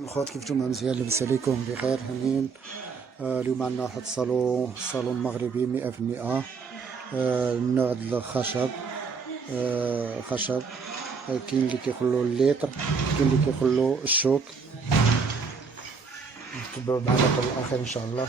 الخوت كيف نتوما مزيان؟ لاباس عليكم بخير هانيين. اليوم عندنا واحد صالون مغربي 100%. النوع ديال الخشب. خشب. كاين اللي كيقولوا الليطر، كاين اللي كيقولوا الشوك. نتبعوا معنا الاخر ان شاء الله.